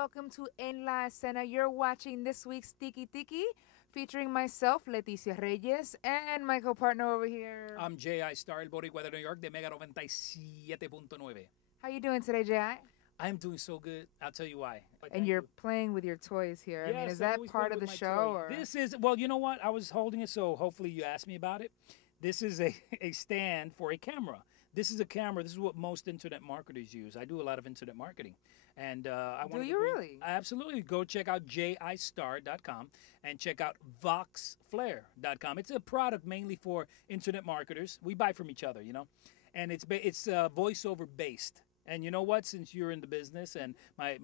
welcome to En La Escena. You're watching this week's Tiki featuring myself, Leticia Reyes, and my co-partner over here. I'm J.I. Starr, el Boricua de New York, de Mega 97.9. How you doing today, J.I.? I'm doing so good. I'll tell you why. And you're playing with your toys here. Yes, I mean, is that part of the show? Or? This is, well, you know what? I was holding it, so hopefully you asked me about it. This is a stand for a camera. This is a camera. This is what most internet marketers use. I do a lot of internet marketing. And I want to. Do you really? Absolutely. Go check out jistar.com and check out voxflare.com. It's a product mainly for internet marketers. We buy from each other, you know. And it's voiceover based. And you know what? Since you're in the business and my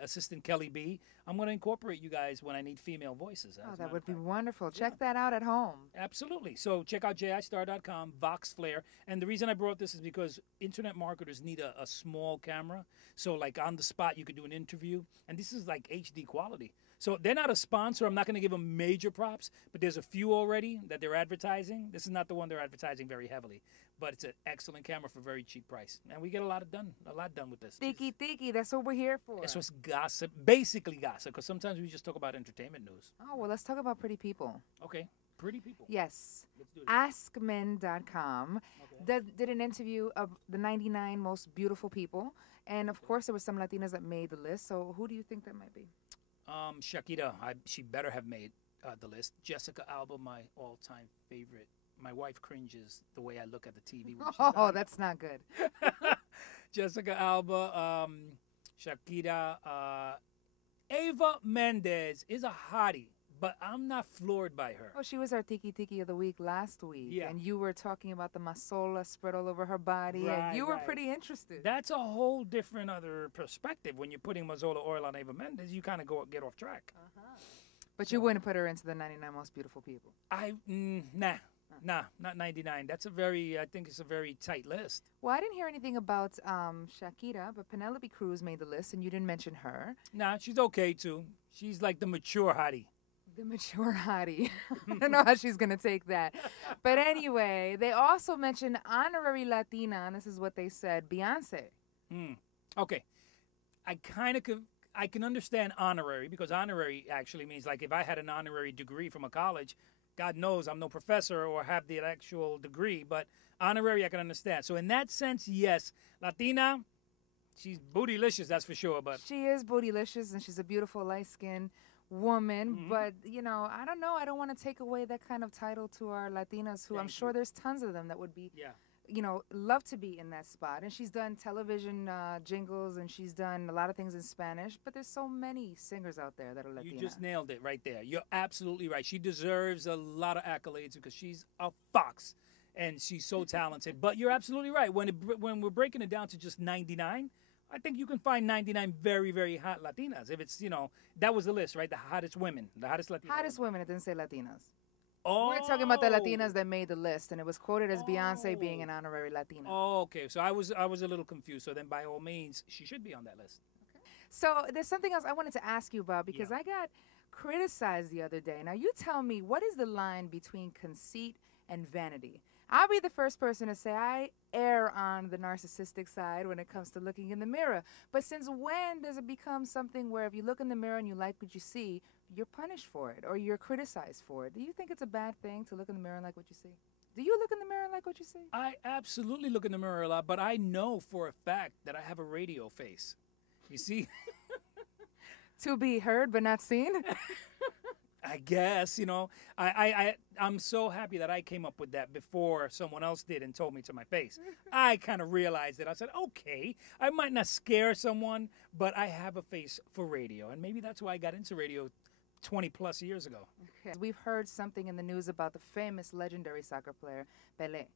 assistant Kelly B, I'm going to incorporate you guys when I need female voices. Oh, that would be wonderful. Check that out at home. Absolutely. So check out jistar.com, VoxFlare. And the reason I brought this is because internet marketers need a small camera. So like on the spot, you could do an interview. And this is like HD quality. So they're not a sponsor. I'm not going to give them major props, but there's a few already that they're advertising. This is not the one they're advertising very heavily, but it's an excellent camera for very cheap price. And we get a lot done with this. Tiki, that's what we're here for. It's just gossip, basically gossip, because sometimes we just talk about entertainment news. Oh, well, let's talk about pretty people. Okay, pretty people. Yes. Let's do this. AskMen.com did an interview of the 99 most beautiful people. And, of course, there were some Latinas that made the list. So who do you think that might be? Shakira, she better have made the list. Jessica Alba, my all-time favorite. My wife cringes the way I look at the TV. Oh, that's not good. Jessica Alba, Shakira, Eva Mendes is a hottie, but I'm not floored by her. Oh, she was our Tiki of the week last week. Yeah. And you were talking about the masola spread all over her body. Right, and you were right. pretty interested. That's a whole different other perspective. When you're putting Mazola oil on Eva Mendes, you kind of get off track. But you wouldn't put her into the 99 most beautiful people. Nah, not 99. I think it's a very tight list. Well, I didn't hear anything about Shakira, but Penelope Cruz made the list, and you didn't mention her. Nah, she's okay, too. She's like the mature hottie. The mature hottie. I don't know how she's going to take that. But anyway, they also mentioned honorary Latina, and this is what they said, Beyonce. Okay. I can understand honorary, because honorary actually means like if I had an honorary degree from a college, God knows I'm no professor or have the actual degree, but honorary I can understand. So in that sense, yes, Latina, she's bootylicious, that's for sure. But she is bootylicious, and she's a beautiful light-skinned woman. But, you know, I don't know. I don't want to take away that kind of title to our Latinas, who I'm sure there's tons of them that would be, you know, love to be in that spot. And she's done television jingles, and she's done a lot of things in Spanish. But there's so many singers out there that are Latina. You just nailed it right there. You're absolutely right. She deserves a lot of accolades because she's a fox, and she's so talented. But you're absolutely right. When we're breaking it down to just 99, I think you can find 99 very, very hot Latinas. If it's, you know, that was the list, right? The hottest women, the hottest Latinas. Hottest women, it didn't say Latinas. Oh. We're talking about the Latinas that made the list, and it was quoted as Beyonce being an honorary Latina. Oh, okay. So I was a little confused. So then by all means, she should be on that list. Okay. So there's something else I wanted to ask you about, because I got criticized the other day. Now, you tell me, what is the line between conceit and vanity? I'll be the first person to say I err on the narcissistic side when it comes to looking in the mirror. But since when does it become something where if you look in the mirror and you like what you see, you're punished for it or you're criticized for it? Do you think it's a bad thing to look in the mirror and like what you see? Do you look in the mirror and like what you see? I absolutely look in the mirror a lot, but I know for a fact that I have a radio face. You see? To be heard but not seen? I guess, you know, I'm so happy that I came up with that before someone else did and told me to my face. I kind of realized it. I said, okay, I might not scare someone, but I have a face for radio. And maybe that's why I got into radio 20 plus years ago. Okay. We've heard something in the news about the famous legendary soccer player, Pelé.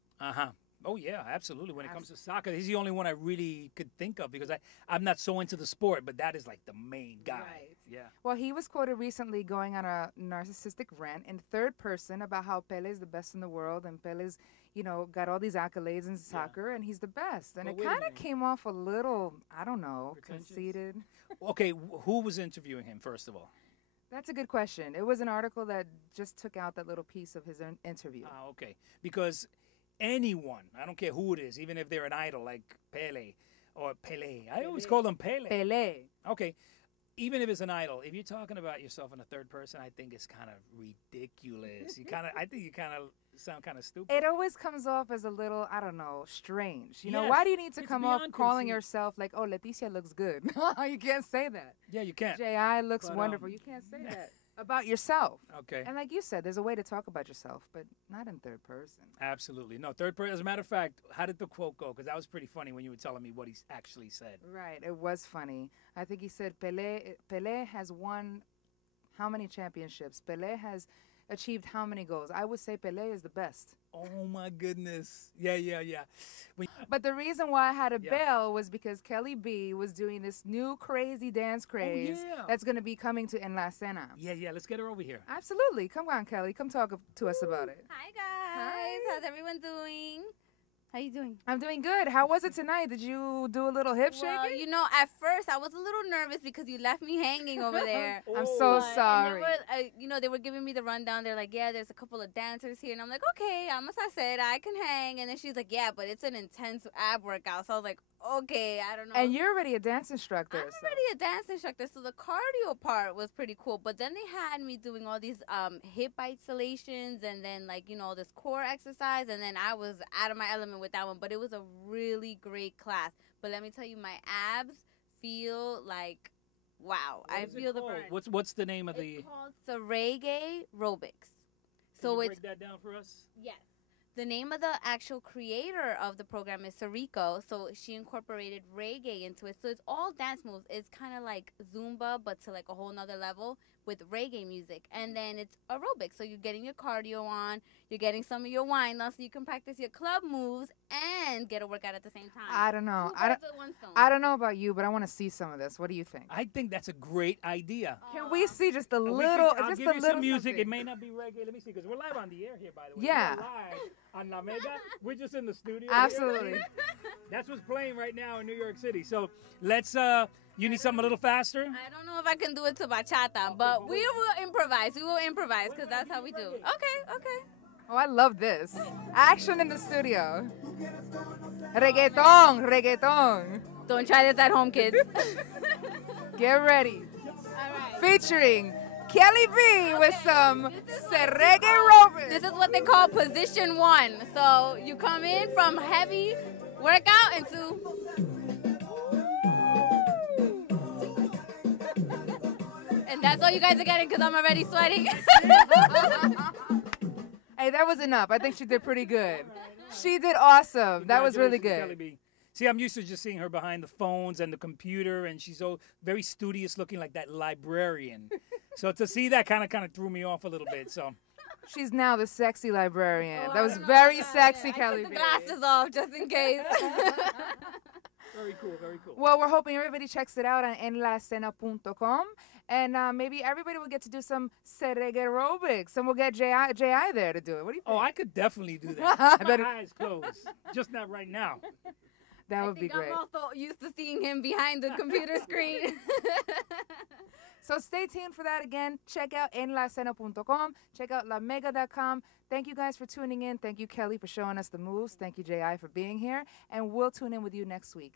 Oh, yeah, absolutely. When it comes to soccer, he's the only one I really could think of because I'm not so into the sport, but that is like the main guy. Right. Yeah. Well, he was quoted recently going on a narcissistic rant in third person about how Pelé is the best in the world and Pelé's, you know, got all these accolades in soccer and he's the best. And it kind of came off a little, I don't know, conceited. Okay, who was interviewing him, first of all? That's a good question. It was an article that just took out that little piece of his interview. Okay. Because anyone, I don't care who it is, even if they're an idol like Pele, or Pele. I always call them Pele. Pele. Okay. Even if it's an idol, if you're talking about yourself in the third person, I think it's kind of ridiculous. I think you kind of sound kind of stupid. It always comes off as a little, I don't know, strange. You know, Yes, why do you need to it's come off beyond calling conceit. yourself like, oh, Leticia looks good? You can't say that. Yeah, you can't. J.I. looks But, wonderful. You can't say that about yourself. Okay. And like you said, there's a way to talk about yourself, but not in third person. Absolutely. No, third person. As a matter of fact, how did the quote go? Because that was pretty funny when you were telling me what he actually said. Right. It was funny. I think he said Pele has won how many championships? Pele has achieved how many goals? I would say Pele is the best. Oh, my goodness. Yeah. But the reason why I had a Yeah. bail was because Kelly B was doing this new crazy dance craze yeah. that's going to be coming to En La Cena. Yeah. Let's get her over here. Absolutely. Come on, Kelly. Come talk to us about it. Hi guys, how's everyone doing? How you doing? I'm doing good. How was it tonight? Did you do a little hip Well, shaking? you know, at first I was a little nervous because you left me hanging over there. I'm so But- sorry. And they were, they were giving me the rundown. They're like, yeah, there's a couple of dancers here. And I'm like, okay, as I said, I can hang. And then she's like, yeah, but it's an intense ab workout. So I was like, okay, I don't know. And you're already a dance instructor. I'm already a dance instructor, so the cardio part was pretty cool. But then they had me doing all these hip isolations and then, like, you know, this core exercise. And then I was out of my element with that one. But it was a really great class. But let me tell you, my abs feel like, wow. What I is it feel the called? burn. What's the name of the? It's called Serege Aerobics. Can So you it's break that down for us? yes. The name of the actual creator of the program is Sariko, so she incorporated reggae into it. So it's all dance moves. It's kind of like Zumba, but to like a whole nother level with reggae music. And then it's aerobics, so you're getting your cardio on, you're getting some of your wine on, so you can practice your club moves and get a workout at the same time. I don't know. Two birds with one stone. I don't know about you, but I want to see some of this. What do you think? I think that's a great idea. Can we see just a We little, could- I'll just give a you little some music. something? It may not be reggae. Let me see, because we're live on the air here, by the way. Yeah. We're live on La Mega. We're just in the studio. Absolutely. Here. That's what's playing right now in New York City. So let's. You need something a little faster. I don't know if I can do it to bachata, but we will improvise. We will improvise because that's how we do. Okay. Oh, I love this. Action in the studio. Reggaeton. Don't try this at home, kids. Get ready. All right. Featuring Kelly B with some Serege aerobics. This is what they call position one. So you come in from heavy workout into. And that's all you guys are getting because I'm already sweating. Hey, that was enough. I think she did pretty good. She did awesome. That was really Congratulations, Kelly good. B. See, I'm used to just seeing her behind the phones and the computer, and she's so very studious looking, like that librarian. So to see that kind of threw me off a little bit. So She's now the sexy librarian. Oh, That I was don't know very about sexy, that. Kelly I B. took the glasses off just in case. very cool, very cool. Well, we're hoping everybody checks it out on enlacena.com. And maybe everybody will get to do some Serege aerobics. And we'll get J.I. there to do it. What do you think? Oh, I could definitely do that. I My better- eyes closed. Just not right now. That would be great. I'm also used to seeing him behind the computer screen. So stay tuned for that again. Check out enlacena.com. Check out lamega.com. Thank you guys for tuning in. Thank you, Kelly, for showing us the moves. Thank you, J.I., for being here. And we'll tune in with you next week.